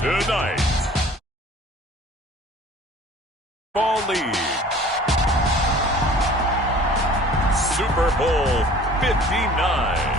Tonight, Ball League, Super Bowl 59.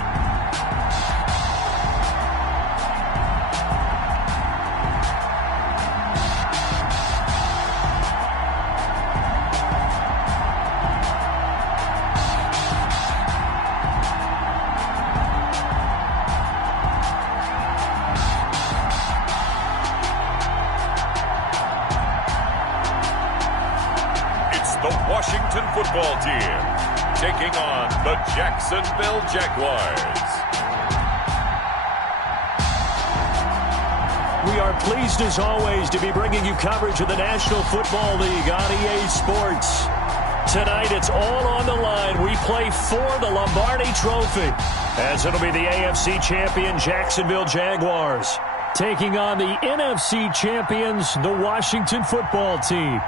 The Washington football team taking on the Jacksonville Jaguars. We are pleased as always to be bringing you coverage of the National Football League on EA Sports. Tonight it's all on the line. We play for the Lombardi Trophy, as it'll be the AFC champion Jacksonville Jaguars taking on the NFC champions, the Washington football team.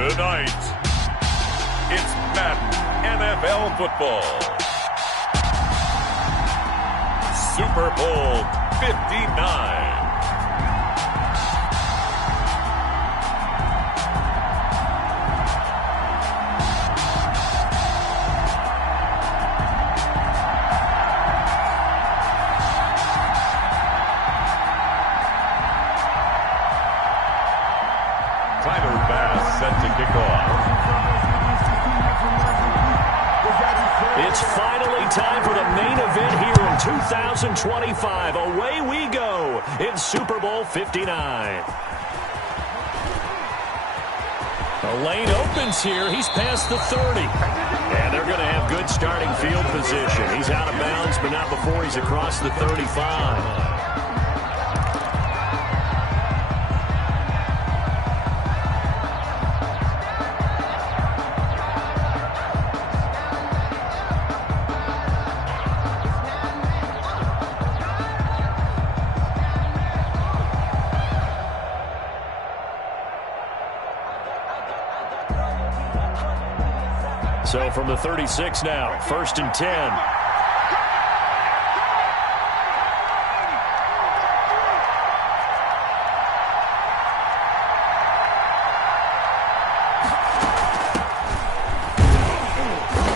Tonight, It's Madden NFL football. Super Bowl 59. Tyler Bass set to kick off. It's finally time for the main event here in 2025. Away we go in Super Bowl 59. The lane opens here. He's past the 30. And they're going to have good starting field position. He's out of bounds, but not before he's across the 35. So from the 36 now, 1st and 10.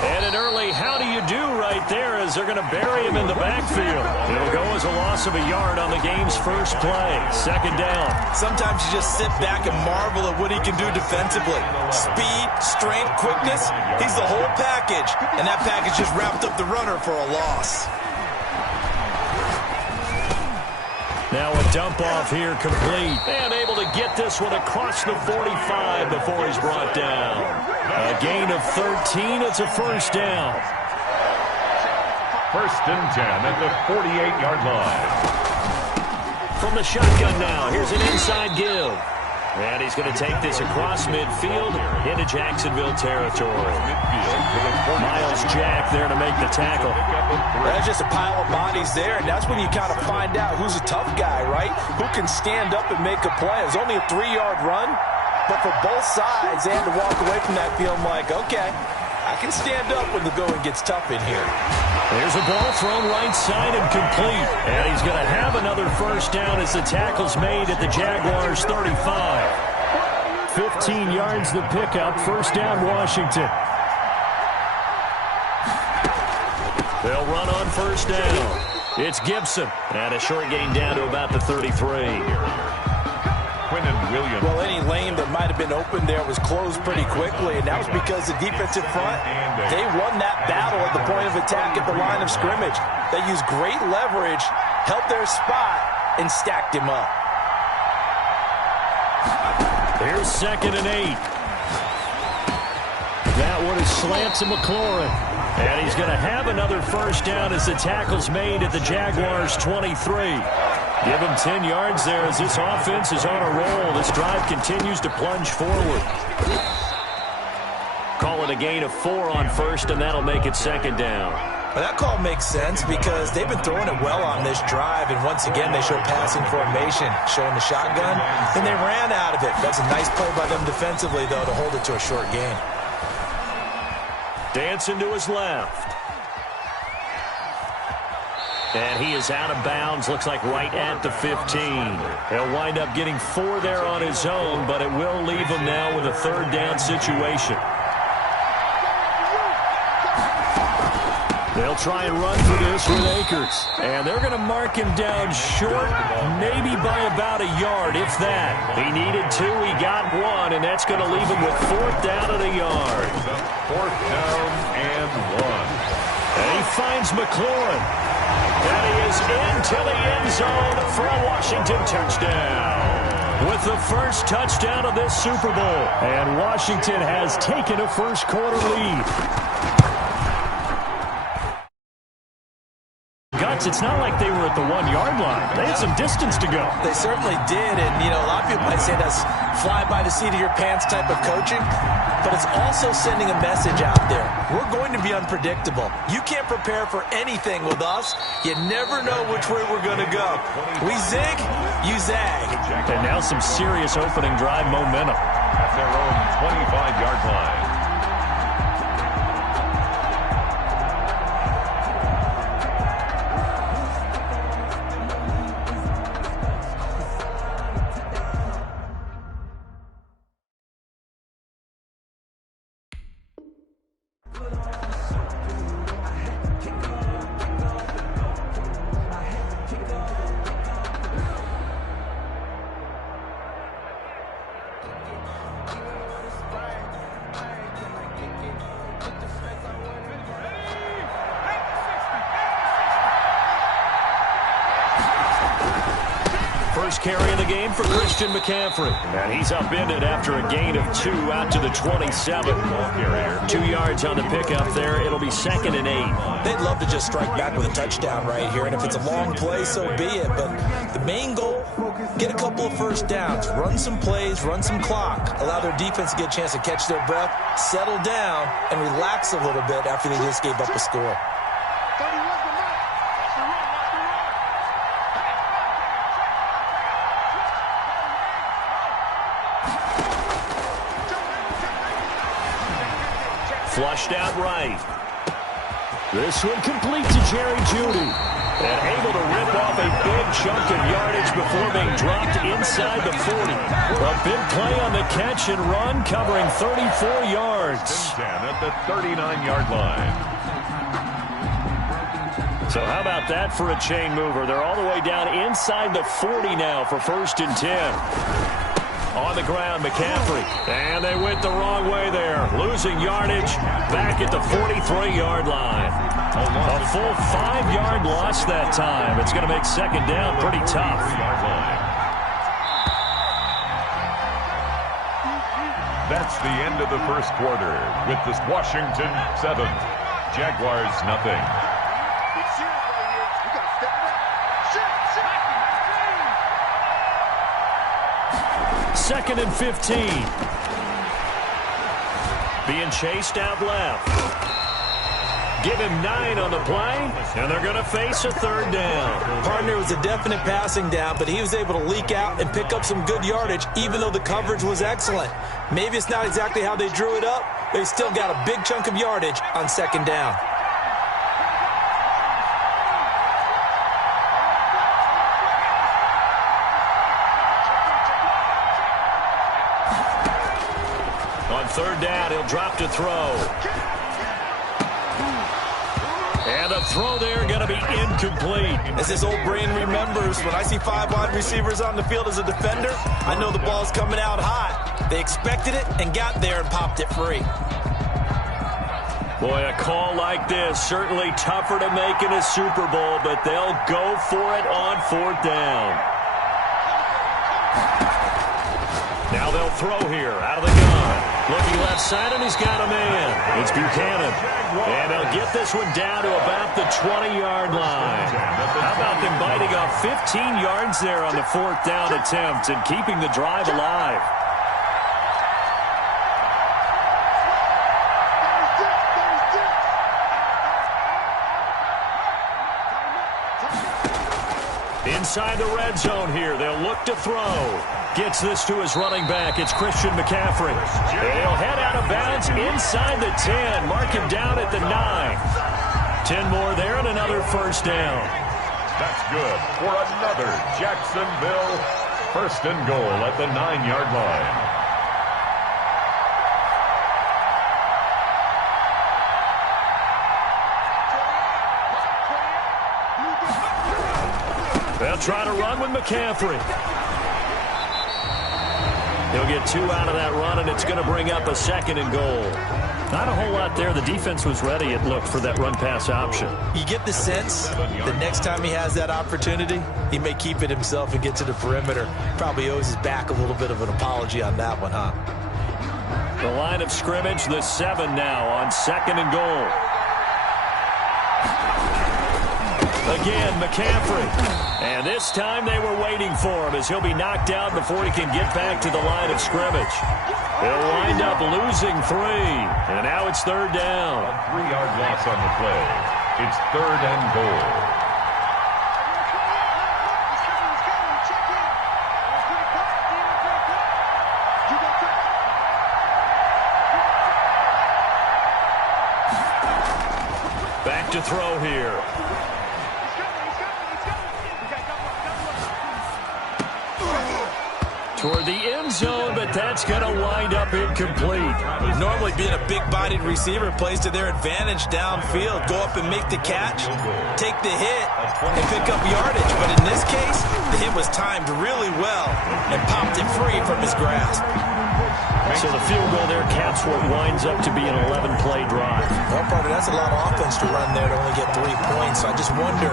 And an early how do you do right there as they're going to bury him in the backfield. It'll go as a loss of a yard on the game's first play. 2nd down. Sometimes you just sit back and marvel at what he can do defensively. Speed, strength, quickness, he's the whole package. And that package just wrapped up the runner for a loss. Now a dump off here complete. And able to get this one across the 45 before he's brought down. A gain of 13. It's a 1st down. 1st and 10 at the 48-yard line. From the shotgun now, here's an inside give. And he's going to take this across midfield into Jacksonville territory. Miles Jack there to make the tackle. That's just a pile of bodies there, and that's when you kind of find out who's a tough guy, right? Who can stand up and make a play. It was only a 3-yard run, but for both sides, they had to walk away from that feeling like, okay, I can stand up when the going gets tough in here. There's a ball thrown right side and complete. And he's going to have another 1st down as the tackle's made at the Jaguars' 35. 15 yards the pickup. 1st down, Washington. They'll run on 1st down. It's Gibson. And a short gain down to about the 33. Williams. Well, any lane that might have been open there was closed pretty quickly, and that was because the defensive front, they won that battle at the point of attack at the line of scrimmage. They used great leverage, held their spot, and stacked him up. Here's 2nd and 8. That one is slant to McLaurin. And he's going to have another 1st down as the tackle's made at the Jaguars' 23. Give him 10 yards there as this offense is on a roll. This drive continues to plunge forward. Call it a gain of 4 on 1st, and that'll make it 2nd down. Well, that call makes sense because they've been throwing it well on this drive, and once again they show passing formation, showing the shotgun, and they ran out of it. That's a nice play by them defensively, though, to hold it to a short gain. Dancing to his left. And he is out of bounds, looks like right at the 15. He'll wind up getting 4 there on his own, but it will leave him now with a 3rd down situation. They'll try and run for this with Akers. And they're going to mark him down short, maybe by about a yard, if that. He needed 2, he got 1, and that's going to leave him with 4th down at a yard. 4th down and 1. And he finds McLaurin. And he is into the end zone for a Washington touchdown. With the first touchdown of this Super Bowl. And Washington has taken a first-quarter lead. It's not like they were at the 1-yard line. They had some distance to go. They certainly did, and, you know, a lot of people might say that's fly-by-the-seat-of-your-pants type of coaching, but it's also sending a message out there. We're going to be unpredictable. You can't prepare for anything with us. You never know which way we're going to go. We zig, you zag. And now some serious opening drive momentum. At their own 25-yard line. carry of the game for Christian McCaffrey. And he's upended after a gain of 2 out to the 27. 2 yards on the pickup there. It'll be 2nd and 8. They'd love to just strike back with a touchdown right here, and if it's a long play, so be it. But the main goal, get a couple of first downs, run some plays, run some clock, allow their defense to get a chance to catch their breath, settle down, and relax a little bit after they just gave up a score. Flushed out right. This one complete to Jerry Jeudy. And able to rip off a big chunk of yardage before being dropped inside the 40. A big play on the catch and run, covering 34 yards. At the 39-yard line. So how about that for a chain mover? They're all the way down inside the 40 now for 1st and 10. On the ground, McCaffrey. And they went the wrong way there. Losing yardage back at the 43-yard line. A full 5-yard loss that time. It's going to make 2nd down pretty tough. That's the end of the first quarter with this Washington 7, Jaguars nothing. 2nd and 15. Being chased out left. Give him 9 on the play, and they're going to face a 3rd down. Partner was a definite passing down, but he was able to leak out and pick up some good yardage, even though the coverage was excellent. Maybe it's not exactly how they drew it up, but they still got a big chunk of yardage on 2nd down. On 3rd down, he'll drop to throw. And the throw there going to be incomplete. As his old brain remembers, when I see 5 wide receivers on the field as a defender, I know the ball's coming out hot. They expected it and got there and popped it free. Boy, a call like this, certainly tougher to make in a Super Bowl, but they'll go for it on 4th down. Now they'll throw here out of the gun. Looking left side, and he's got a man. It's Buchanan. And they'll get this one down to about the 20-yard line. How about them biting off 15 yards there on the 4th down attempt and keeping the drive alive? Inside the red zone here. They'll look to throw. Gets this to his running back. It's Christian McCaffrey. They'll head out of bounds inside the 10. Mark him down at the 9. 10 more there and another 1st down. That's good for another Jacksonville 1st and goal at the 9-yard line. They'll try to run with McCaffrey. He'll get 2 out of that run, and it's going to bring up a 2nd and goal. Not a whole lot there. The defense was ready, it looked, for that run-pass option. You get the sense the next time he has that opportunity, he may keep it himself and get to the perimeter. Probably owes his back a little bit of an apology on that one, huh? The line of scrimmage, the 7 now on 2nd and goal. Again, McCaffrey. And this time they were waiting for him as he'll be knocked out before he can get back to the line of scrimmage. They'll wind up losing 3. And now it's 3rd down. A 3-yard loss on the play. It's 3rd and goal. Back to throw here. Toward the end zone, but that's going to wind up incomplete. Normally being a big-bodied receiver plays to their advantage downfield. Go up and make the catch, take the hit, and pick up yardage. But in this case, the hit was timed really well and popped it free from his grasp. So the field goal there caps what winds up to be an 11-play drive. Well, partner, that's a lot of offense to run there to only get 3 points. So I just wonder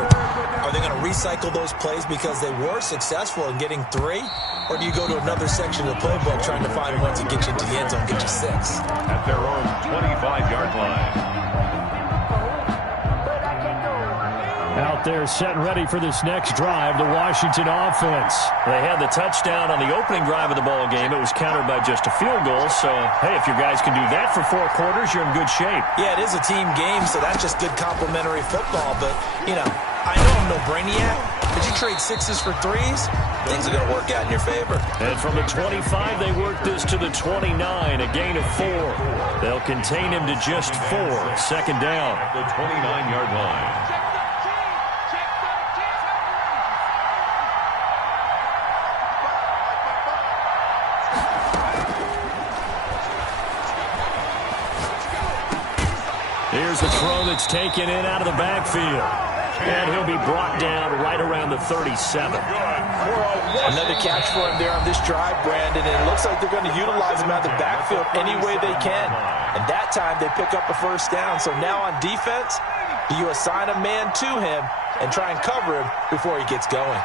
Are they going to recycle those plays because they were successful in getting 3? Or do you go to another section of the playbook trying to find ones that get you into the end zone, get you 6? At their own 25-yard line. Out there set and ready for this next drive, the Washington offense. They had the touchdown on the opening drive of the ball game. It was countered by just a field goal. So, hey, if your guys can do that for 4 quarters, you're in good shape. Yeah, it is a team game, so that's just good complementary football. But, you know, I know I'm no brainiac, but you trade 6s for 3s, things are going to work out in your favor. And from the 25, they work this to the 29, a gain of 4. They'll contain him to just 4. Second down. At the 29-yard line. Here's a throw that's taken in out of the backfield. And he'll be brought down right around the 37. Another catch for him there on this drive, Brandon, and it looks like they're going to utilize him out of the backfield any way they can. And that time they pick up a first down. So now on defense, do you assign a man to him and try and cover him before he gets going?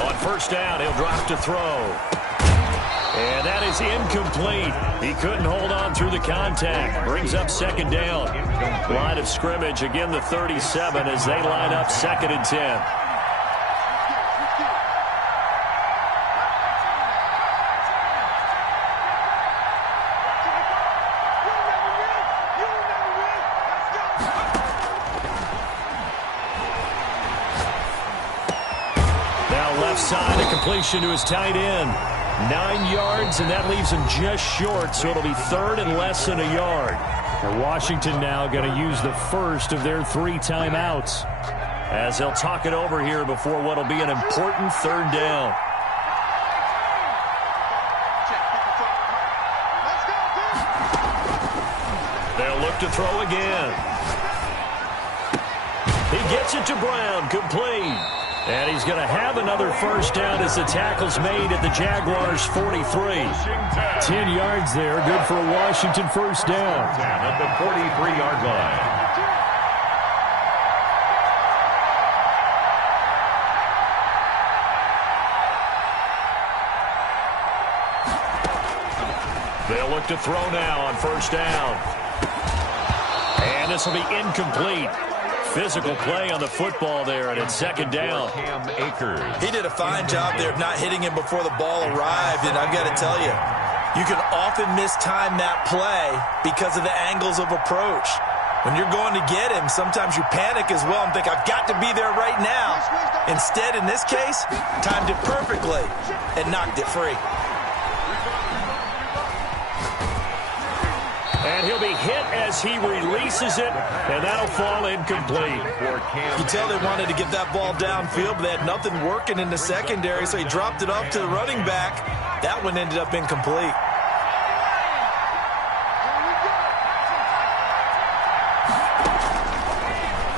On first down, he'll drop to throw. And that is incomplete. He couldn't hold on through the contact. Brings up second down. Line of scrimmage, again the 37 as they line up 2nd and 10. Now left side, a completion to his tight end. 9 yards, and that leaves him just short, so it'll be 3rd and less than a yard. And Washington now going to use the first of their 3 timeouts as they'll talk it over here before what will be an important 3rd down. They'll look to throw again. He gets it to Brown, complete. And he's going to have another first down as the tackle's made at the Jaguars' 43. 10 yards there, good for a Washington first down. At the 43-yard line. They'll look to throw now on first down. And this will be incomplete. Physical play on the football there, and it's 2nd down. Cam Akers. He did a fine job there of not hitting him before the ball arrived, and I've got to tell you, you can often mistime that play because of the angles of approach. When you're going to get him, sometimes you panic as well and think, I've got to be there right now. Instead, in this case, timed it perfectly and knocked it free. And he'll be hit as he releases it, and that'll fall incomplete. You tell they wanted to get that ball downfield, but they had nothing working in the secondary, so he dropped it off to the running back. That one ended up incomplete.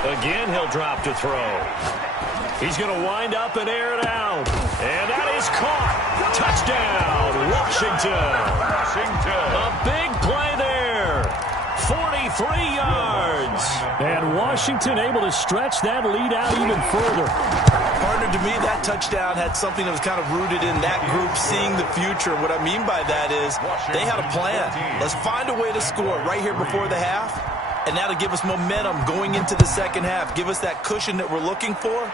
Again, he'll drop to throw. He's going to wind up and air it out. And that is caught. Touchdown, Washington. A big play there. 43 yards. And Washington able to stretch that lead out even further. Partner, to me, that touchdown had something that was kind of rooted in that group seeing the future. What I mean by that is they had a plan. Let's find a way to score right here before the half, and that'll give us momentum going into the second half, give us that cushion that we're looking for.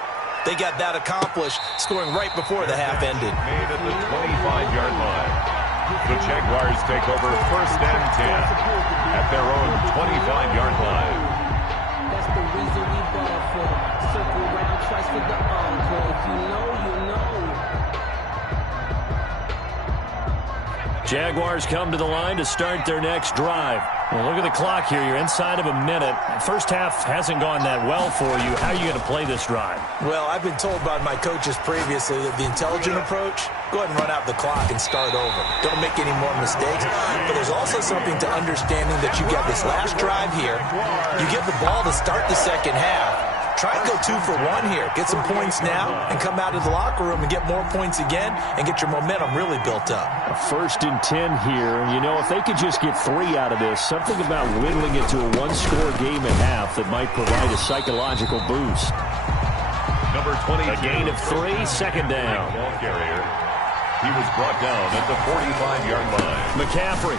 They got that accomplished, scoring right before the half ended. Made at the 25-yard line. The Jaguars take over 1st and 10 at their own 25-yard line. That's the reason we ball for. Circle round twice for the encore. If you know, you know. Jaguars come to the line to start their next drive. Well, look at the clock here. You're inside of a minute. First half hasn't gone that well for you. How are you going to play this drive? Well, I've been told by my coaches previously that the intelligent approach, go ahead and run out the clock and start over. Don't make any more mistakes. But there's also something to understanding that you get this last drive here. You get the ball to start the second half. Try and go 2 for 1 here. Get some points now and come out of the locker room and get more points again and get your momentum really built up. A 1st and 10 here. And, you know, if they could just get 3 out of this, something about whittling it to a 1-score game at half that might provide a psychological boost. Number 20. A gain of 3, 2nd down. Ball carrier. He was brought down at the 45-yard line. McCaffrey.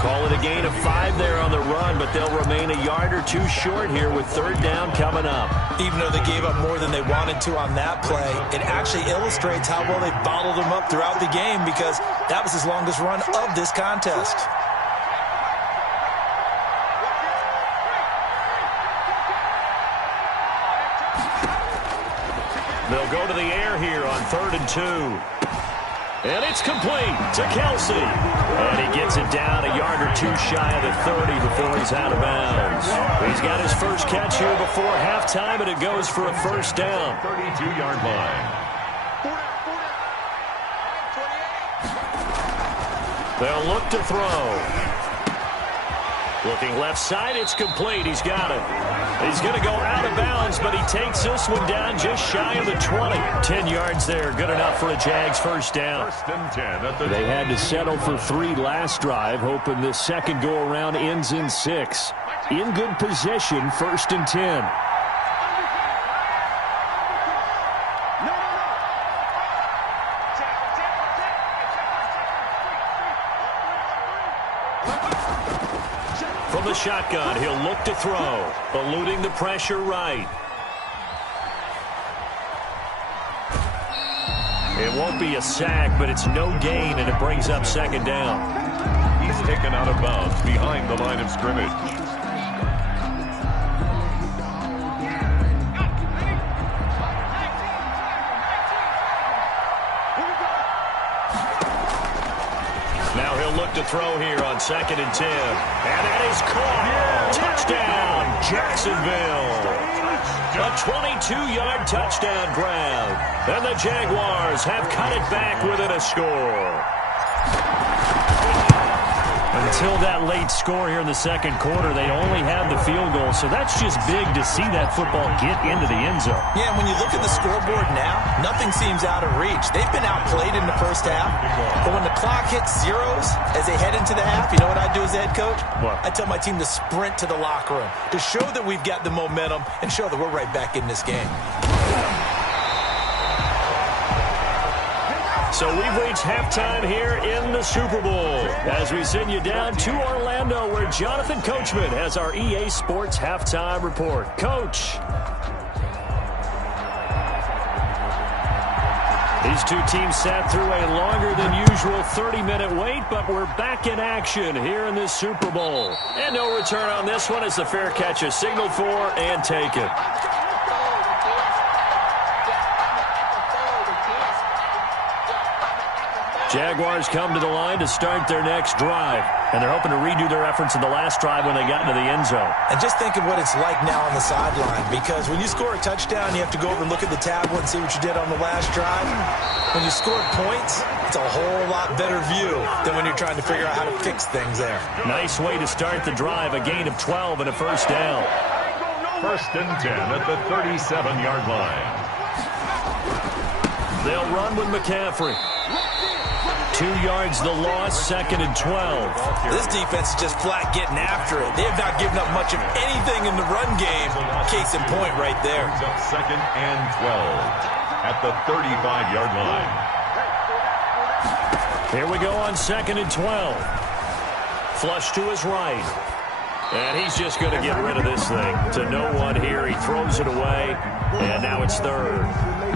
Call it a gain of 5 there on the run, but they'll remain a yard or 2 short here with 3rd down coming up. Even though they gave up more than they wanted to on that play, it actually illustrates how well they bottled them up throughout the game because that was his longest run of this contest. They'll go to the air here on 3rd and 2. And it's complete to Kelsey. And he gets it down a yard or 2 shy of the 30 before he's out of bounds. He's got his first catch here before halftime, and it goes for a 1st down. 32-yard line. They'll look to throw. Looking left side, it's complete. He's got it. He's going to go out of bounds, but he takes this one down just shy of the 20. 10 yards there, good enough for a Jags 1st down. 1st and 10 at the They had to settle for 3 last drive, hoping this second go-around ends in 6. In good position, 1st and 10. From the shotgun, he'll look to throw, eluding the pressure right. It won't be a sack, but it's no gain, and it brings up 2nd down. He's taken out of bounds behind the line of scrimmage. Now he'll look to throw here on 2nd and 10. And that is caught. Touchdown, Jacksonville. A 22-yard touchdown grab. And the Jaguars have cut it back within a score. Until that late score here in the 2nd quarter, they only had the field goal, so that's just big to see that football get into the end zone. Yeah, when you look at the scoreboard now, nothing seems out of reach. They've been outplayed in the 1st half, but when the clock hits zeros as they head into the half, you know what I do as the head coach? What? I tell my team to sprint to the locker room to show that we've got the momentum and show that we're right back in this game. So we've reached halftime here in the Super Bowl as we send you down to Orlando where Jonathan Coachman has our EA Sports Halftime Report. Coach. These two teams sat through a longer than usual 30-minute wait, but we're back in action here in this Super Bowl. And no return on this one as the fair catch is signaled for and taken. Jaguars come to the line to start their next drive, and they're hoping to redo their efforts in the last drive when they got into the end zone. And just think of what it's like now on the sideline, because when you score a touchdown, you have to go over and look at the tablet and see what you did on the last drive. When you scored points, it's a whole lot better view than when you're trying to figure out how to fix things there. Nice way to start the drive, a gain of 12 and a 1st down. 1st and 10 at the 37-yard line. They'll run with McCaffrey. 2 yards the loss, 2nd and 12. This defense is just flat getting after it. They have not given up much of anything in the run game. Case in point right there. 2nd and 12 at the 35-yard line. Here we go on 2nd and 12. Flush to his right. And he's just going to get rid of this thing. To no one here. He throws it away. And now it's 3rd.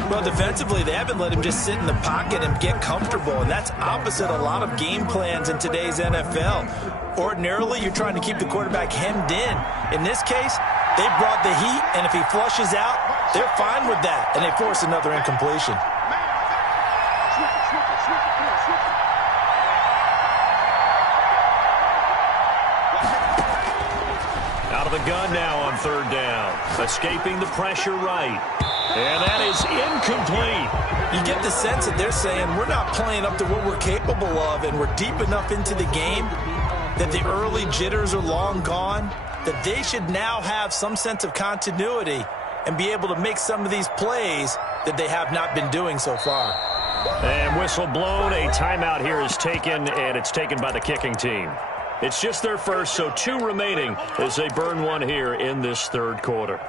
Well, defensively, they haven't let him just sit in the pocket and get comfortable, and that's opposite a lot of game plans in today's NFL. Ordinarily, you're trying to keep the quarterback hemmed in. In this case, they brought the heat, and if he flushes out, they're fine with that, and they force another incompletion. Out of the gun now on 3rd down. Escaping the pressure right. And that is incomplete. You get the sense that they're saying we're not playing up to what we're capable of, and we're deep enough into the game that the early jitters are long gone, that they should now have some sense of continuity and be able to make some of these plays that they have not been doing so far. And whistle blown. A timeout here is taken, and it's taken by the kicking team. It's just their first, so 2 remaining as they burn one here in this third quarter.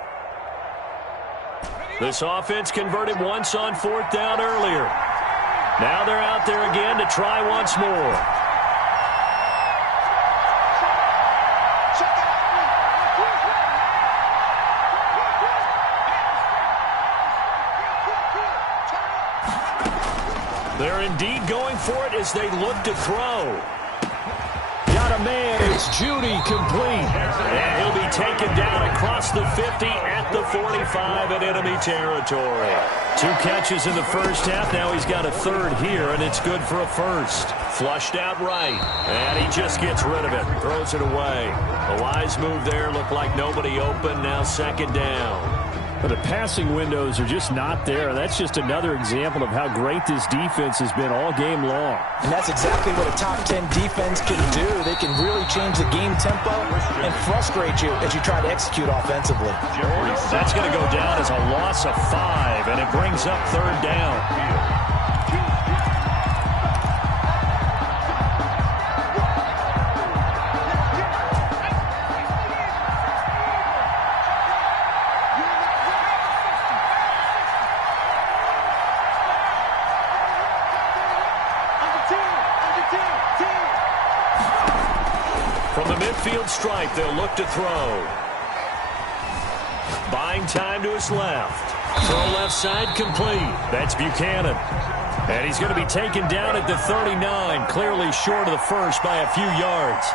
This offense converted once on 4th down earlier. Now they're out there again to try once more. They're indeed going for it as they look to throw. Got a man. It's Judy complete. And he'll be taken down across the 50 at the 45 in enemy territory. 2 catches in the first half. Now he's got a 3rd here, and it's good for a first. Flushed out right. And he just gets rid of it. Throws it away. A wise move there. Looked like nobody open. Now 2nd down. But the passing windows are just not there. That's just another example of how great this defense has been all game long. And that's exactly what a top 10 defense can do. They can really change the game tempo and frustrate you as you try to execute offensively. That's going to go down as a loss of 5, and it brings up 3rd down. Midfield stripe, they'll look to throw. Buying time to his left. Throw left side complete. That's Buchanan. And he's going to be taken down at the 39, clearly short of the first by a few yards.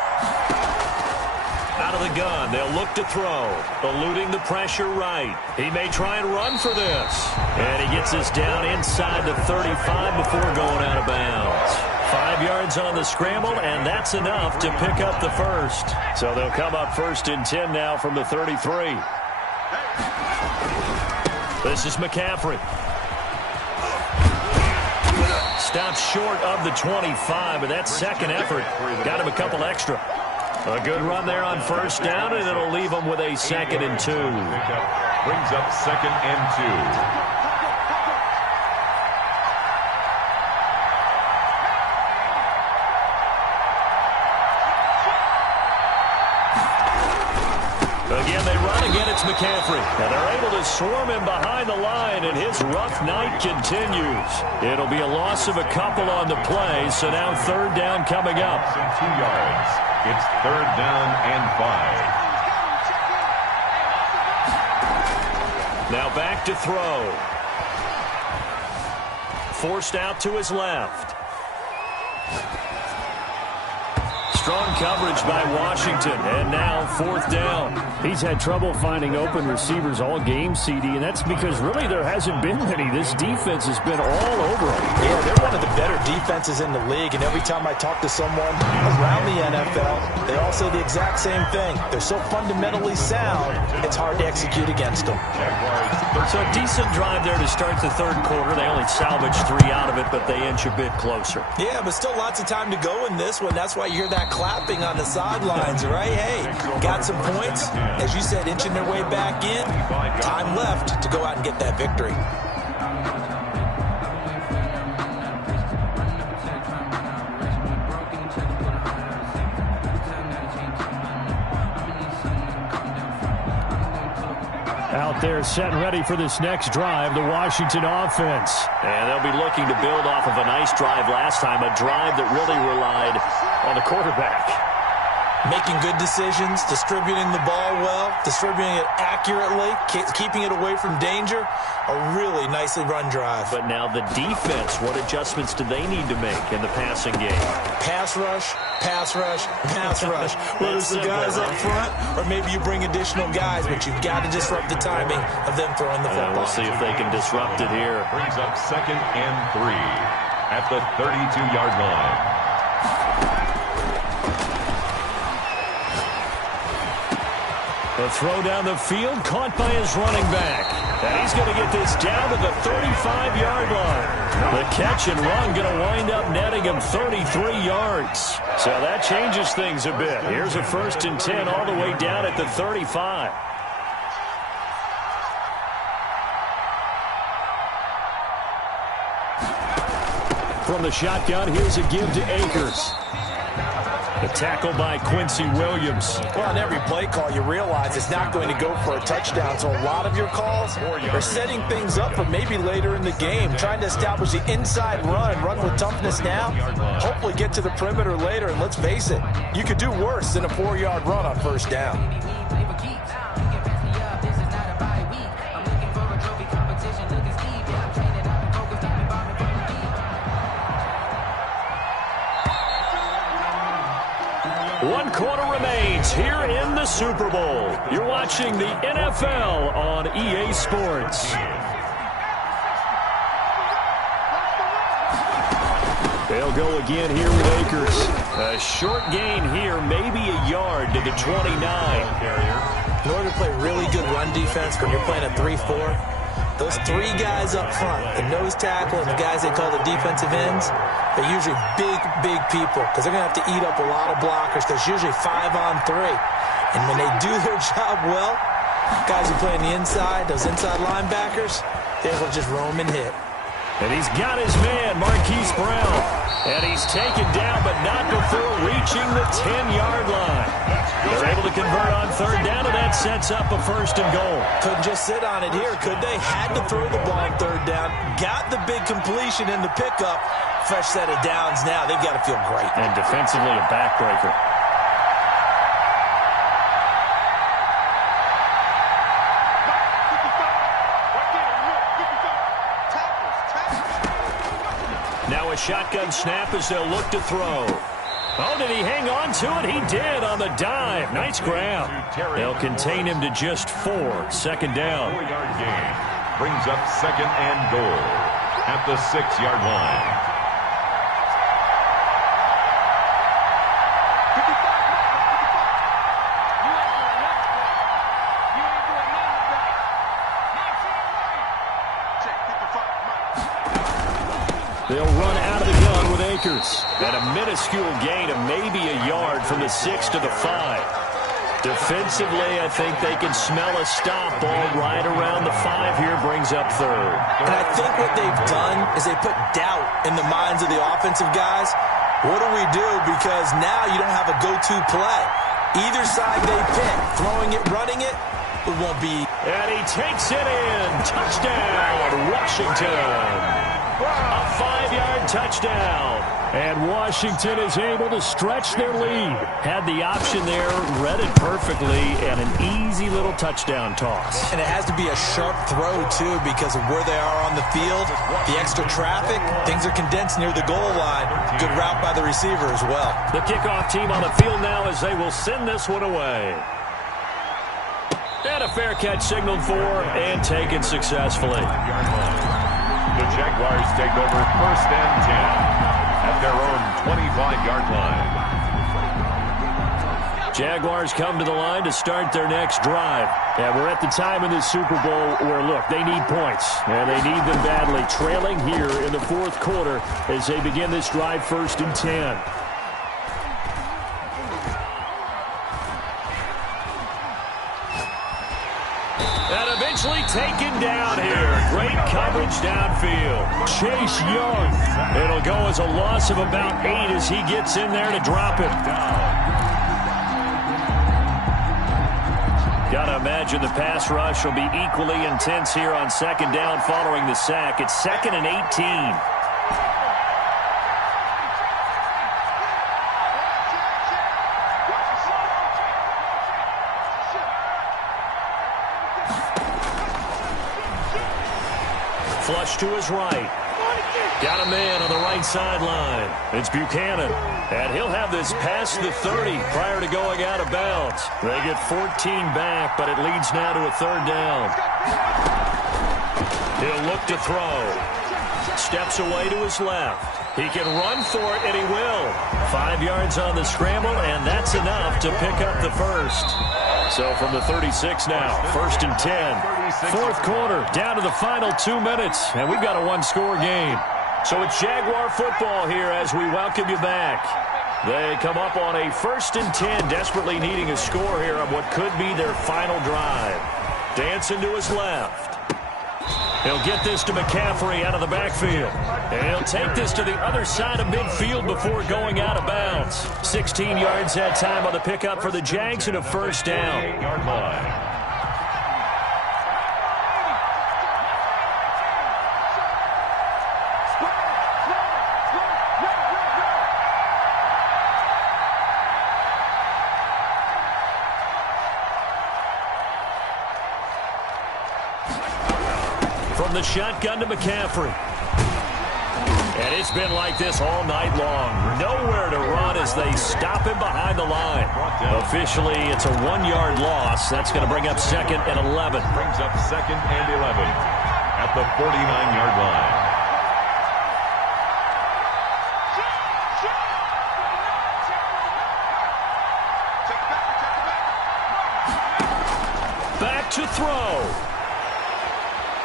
Out of the gun, they'll look to throw. Eluding the pressure right. He may try and run for this. And he gets us down inside the 35 before going out of bounds. 5 yards on the scramble, and that's enough to pick up the first. So they'll come up 1st and 10 now from the 33. This is McCaffrey. Stopped short of the 25, but that second effort got him a couple extra. A good run there on 1st down, and it'll leave him with a 2nd and 2. Brings up 2nd and 2. Again, they run. Again, it's McCaffrey. And they're able to swarm him behind the line, and his rough night continues. It'll be a loss of a couple on the play, so now 3rd down coming up. 2 yards. It's 3rd down and 5. Now back to throw. Forced out to his left. Strong coverage by Washington, and now 4th down. He's had trouble finding open receivers all game, CD, and that's because really there hasn't been many. This defense has been all over them. Yeah, they're one of the better defenses in the league, and every time I talk to someone around the NFL, they all say the exact same thing. They're so fundamentally sound, it's hard to execute against them. So a decent drive there to start the 3rd quarter. They only salvaged 3 out of it, but they inch a bit closer. Yeah, but still lots of time to go in this one. That's why you hear that clapping on the sidelines, right? Hey, got some points. As you said, inching their way back in. Time left to go out and get that victory. Out there set and ready for this next drive, the Washington offense. And they'll be looking to build off of a nice drive last time, a drive that really relied on the quarterback. Making good decisions, distributing the ball well, distributing it accurately, keeping it away from danger. A really nicely run drive. But now the defense, what adjustments do they need to make in the passing game? Pass rush, pass rush, pass rush. Whether it's the guys up front or maybe you bring additional guys, but you've got to disrupt the timing of them throwing the football. We'll see if they can disrupt it here. Brings up 2nd and 3 at the 32-yard line. The throw down the field, caught by his running back. And he's going to get this down to the 35-yard line. The catch and run going to wind up netting him 33 yards. So that changes things a bit. Here's a 1st and 10 all the way down at the 35. From the shotgun, here's a give to Akers. The tackle by Quincy Williams. Well, on every play call, you realize it's not going to go for a touchdown. So a lot of your calls are setting things up for maybe later in the game, trying to establish the inside run with toughness now, hopefully get to the perimeter later. And let's face it, you could do worse than a 4-yard run on 1st down. One quarter remains here in the Super Bowl. You're watching the NFL on EA Sports. They'll go again here with Akers. A short gain here, maybe a yard to the 29. In order to play really good run defense when you're playing a 3-4, those 3 guys up front, the nose tackle and the guys they call the defensive ends, they're usually big people because they're going to have to eat up a lot of blockers because it's usually 5-on-3. And when they do their job well, guys who play on the inside, those inside linebackers, they're able to just roam and hit. And he's got his man, Marquise Brown. And he's taken down, but not before reaching the 10-yard line. They're able to convert on 3rd down, and that sets up a 1st and goal. Couldn't just sit on it here, could they? Had to throw the ball on 3rd down. Got the big completion in the pickup. Fresh set of downs now. They've got to feel great. And defensively, a backbreaker. Now a shotgun snap as they'll look to throw. Oh, did he hang on to it? He did on the dive. Nice grab. They'll contain him to just 4. 2nd down. 4-yard gain brings up 2nd and goal at the 6-yard line. They'll run out of the gun with Akers. And a minuscule gain of maybe a yard from the 6 to the 5. Defensively, I think they can smell a stop. Ball right around the 5 here brings up 3rd. And I think what they've done is they put doubt in the minds of the offensive guys. What do we do? Because now you don't have a go-to play. Either side they pick, throwing it, running it, it won't be. And he takes it in. Touchdown, Washington. A 5-yard touchdown. And Washington is able to stretch their lead. Had the option there, read it perfectly, and an easy little touchdown toss. And it has to be a sharp throw, too, because of where they are on the field, the extra traffic, things are condensed near the goal line. Good route by the receiver as well. The kickoff team on the field now as they will send this one away. And a fair catch signaled for and taken successfully. The Jaguars take over 1st and 10 at their own 25-yard line. Jaguars come to the line to start their next drive. And we're at the time in the Super Bowl where, look, they need points. And they need them badly. Trailing here in the 4th quarter as they begin this drive 1st and 10. Eventually taken down here. Great coverage downfield. Chase Young. It'll go as a loss of about 8 as he gets in there to drop it. Gotta imagine the pass rush will be equally intense here on 2nd down following the sack. It's 2nd and 18. Flush to his right. Got a man on the right sideline. It's Buchanan. And he'll have this past the 30 prior to going out of bounds. They get 14 back, but it leads now to a 3rd down. He'll look to throw. Steps away to his left. He can run for it, and he will. 5 yards on the scramble, and that's enough to pick up the 1st. So from the 36 now, 1st and 10. Fourth quarter, down to the final 2 minutes, and we've got a one-score game. So it's Jaguar football here as we welcome you back. They come up on a 1st and 10, desperately needing a score here on what could be their final drive. Dancing to his left. He'll get this to McCaffrey out of the backfield. And he'll take this to the other side of midfield before going out of bounds. 16 yards that time on the pickup for the Jags and a first down. 8-yard line. From the shotgun to McCaffrey. And it's been like this all night long. Nowhere to run as they stop him behind the line. Officially, it's a 1-yard loss. That's going to bring up 2nd and 11. Brings up 2nd and 11 at the 49-yard line. Back to throw.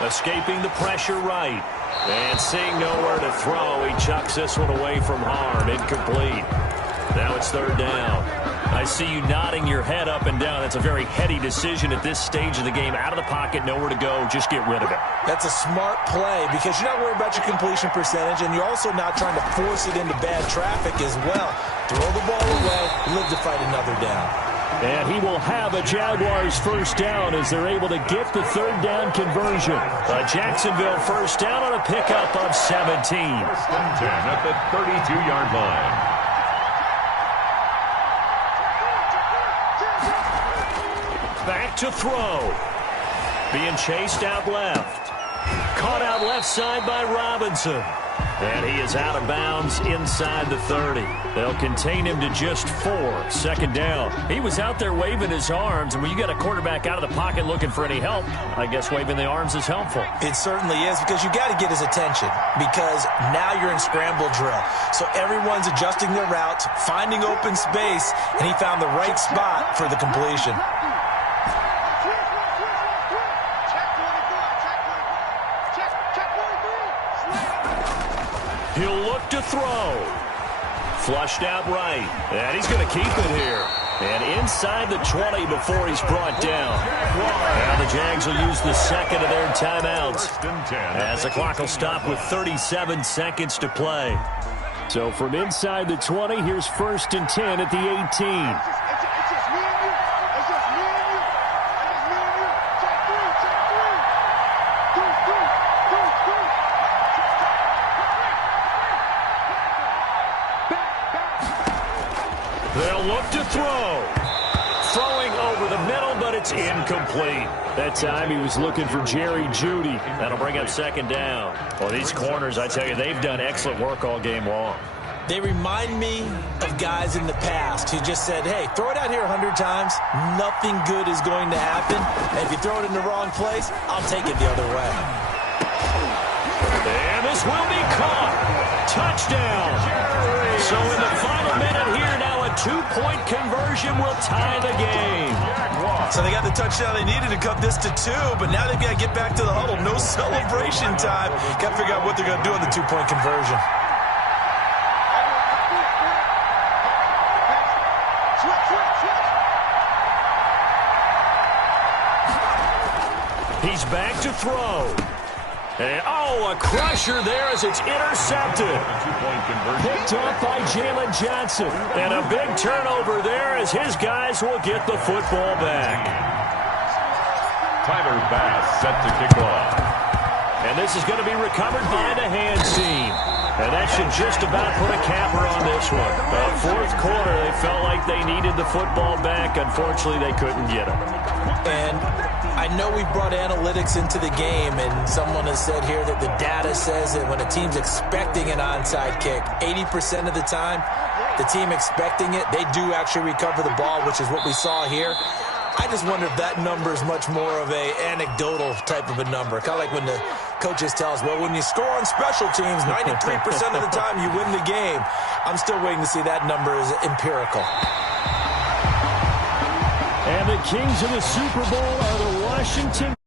Escaping the pressure right. And seeing nowhere to throw, he chucks this one away from harm. Incomplete. Now it's 3rd down. I see you nodding your head up and down. That's a very heady decision at this stage of the game. Out of the pocket, nowhere to go. Just get rid of it. That's a smart play because you're not worried about your completion percentage, and you're also not trying to force it into bad traffic as well. Throw the ball away, live to fight another down. And he will have a Jaguars first down as they're able to get the 3rd down conversion. A Jacksonville first down on a pickup of 17. 1st and 10 at the 32-yard line. Back to throw. Being chased out left. Caught out left side by Robinson. And he is out of bounds inside the 30. They'll contain him to just 4. 2nd down. He was out there waving his arms, and when you got a quarterback out of the pocket looking for any help, I guess waving the arms is helpful. It certainly is because you got to get his attention because now you're in scramble drill. So everyone's adjusting their routes, finding open space, and he found the right spot for the completion. He'll look to throw. Flushed out right. And he's going to keep it here. And inside the 20 before he's brought down. Now the Jags will use the 2nd of their timeouts. 1st and 10. As the clock will stop with 37 seconds to play. So from inside the 20, here's 1st and 10 at the 18. They'll look to throw. Throwing over the middle, but it's incomplete. That time he was looking for Jerry Jeudy. That'll bring up 2nd down. Well, these corners, I tell you, they've done excellent work all game long. They remind me of guys in the past who just said, hey, throw it out here 100 times. Nothing good is going to happen. And if you throw it in the wrong place, I'll take it the other way. And this will be caught. Touchdown. So in the final minute here now, a 2-point conversion will tie the game. So they got the touchdown they needed to cut this to 2, but now they've got to get back to the huddle. No celebration time. Got to figure out what they're going to do on the 2-point conversion. He's back to throw. And, a crusher there as it's intercepted. Picked up by Jalen Johnson. And a big turnover there as his guys will get the football back. Tyler Bass set to kick off. And this is going to be recovered by the hands team. And that should just about put a capper on this one. Fourth quarter, they felt like they needed the football back. Unfortunately, they couldn't get it. And I know we brought analytics into the game, and someone has said here that the data says that when a team's expecting an onside kick, 80% of the time, the team expecting it, they do actually recover the ball, which is what we saw here. I just wonder if that number is much more of a anecdotal type of a number. Kind of like when the coaches tell us, well, when you score on special teams, 93% of the time you win the game. I'm still waiting to see that number is empirical. And the kings of the Super Bowl are the Washington